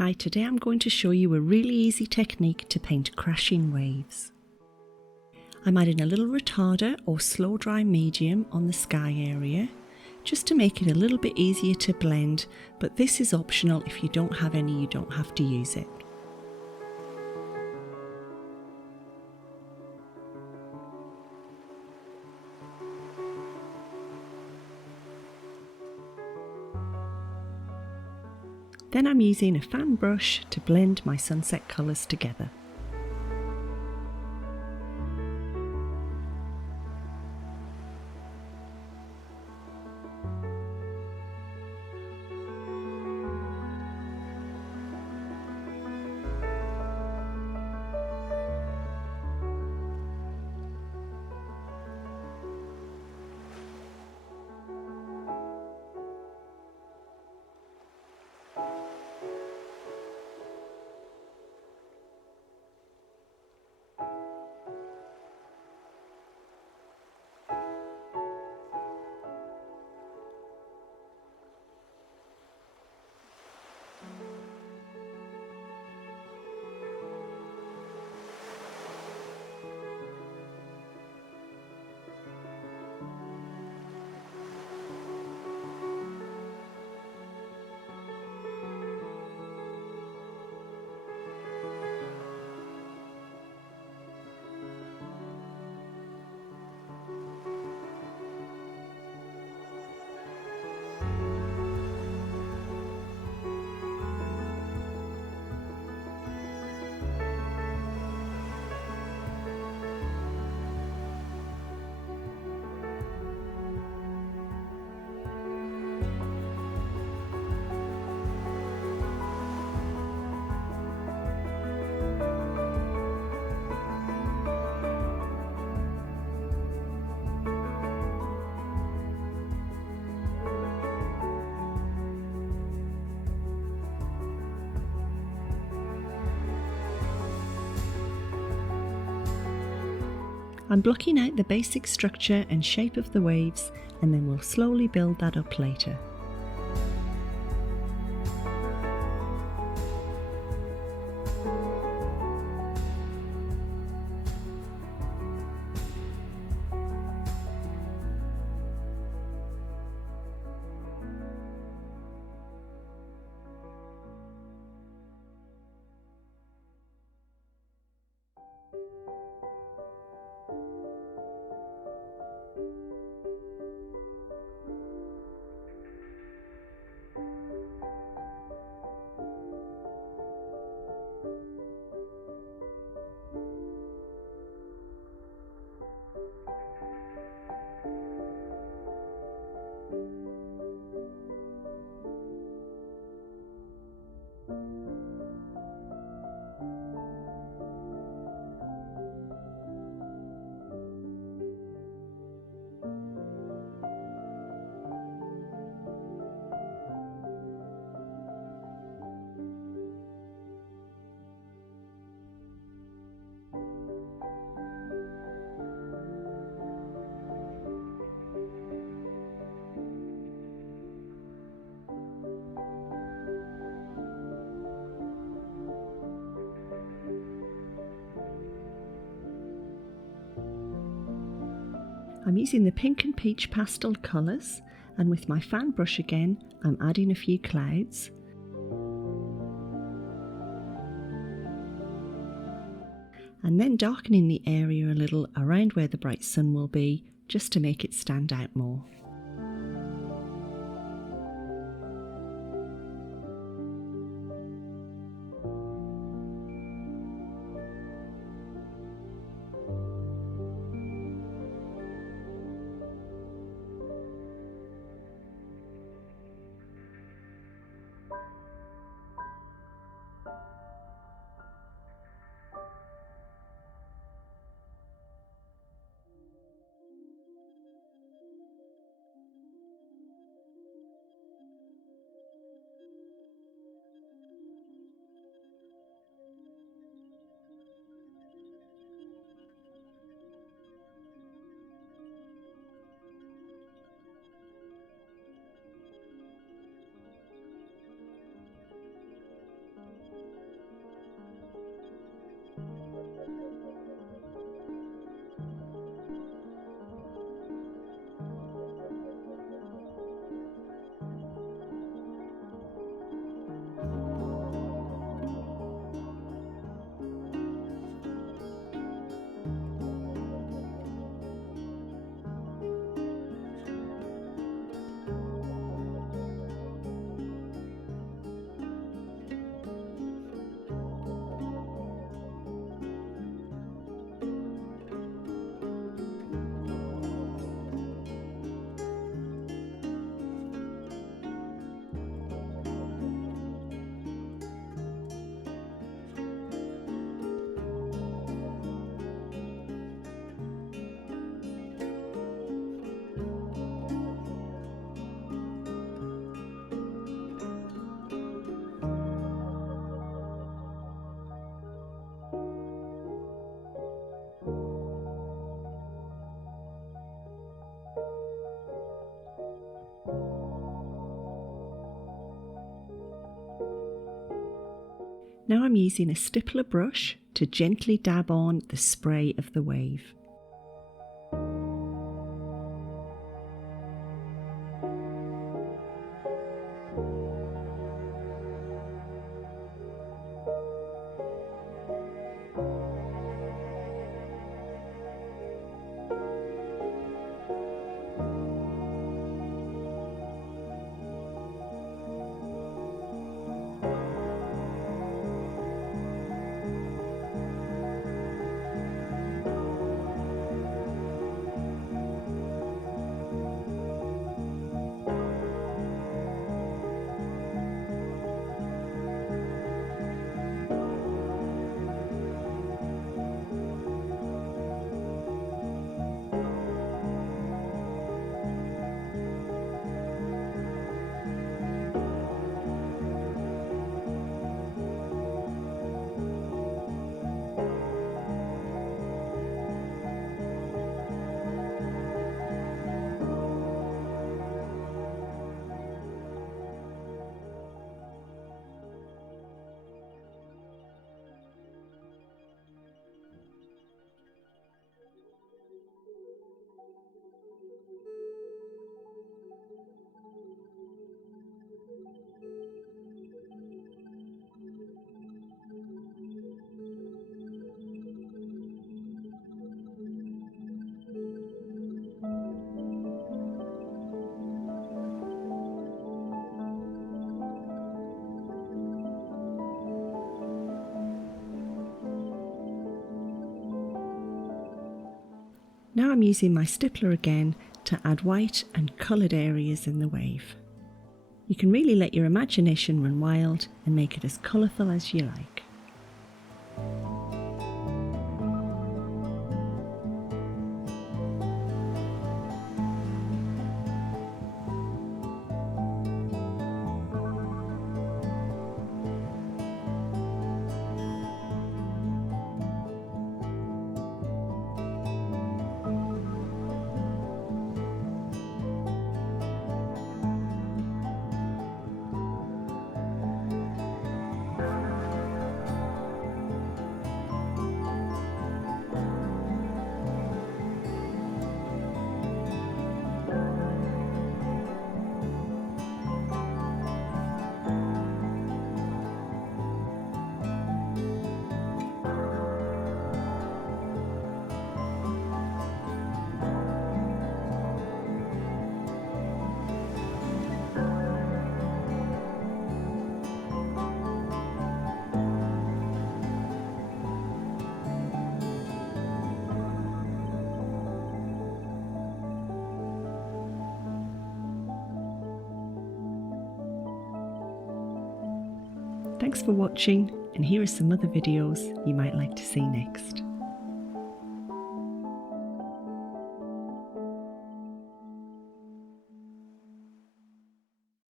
Hi, today I'm going to show you a really easy technique to paint crashing waves. I'm adding a little retarder or slow dry medium on the sky area just to make it a little bit easier to blend, but this is optional. If you don't have any, you don't have to use it. Then I'm using a fan brush to blend my sunset colours together. I'm blocking out the basic structure and shape of the waves, and then we'll slowly build that up later. I'm using the pink and peach pastel colours, and with my fan brush again, I'm adding a few clouds. And then darkening the area a little around where the bright sun will be, just to make it stand out more. Now I'm using a stippler brush to gently dab on the spray of the wave. Now I'm using my stippler again to add white and coloured areas in the wave. You can really let your imagination run wild and make it as colourful as you like. Thanks for watching, and here are some other videos you might like to see next.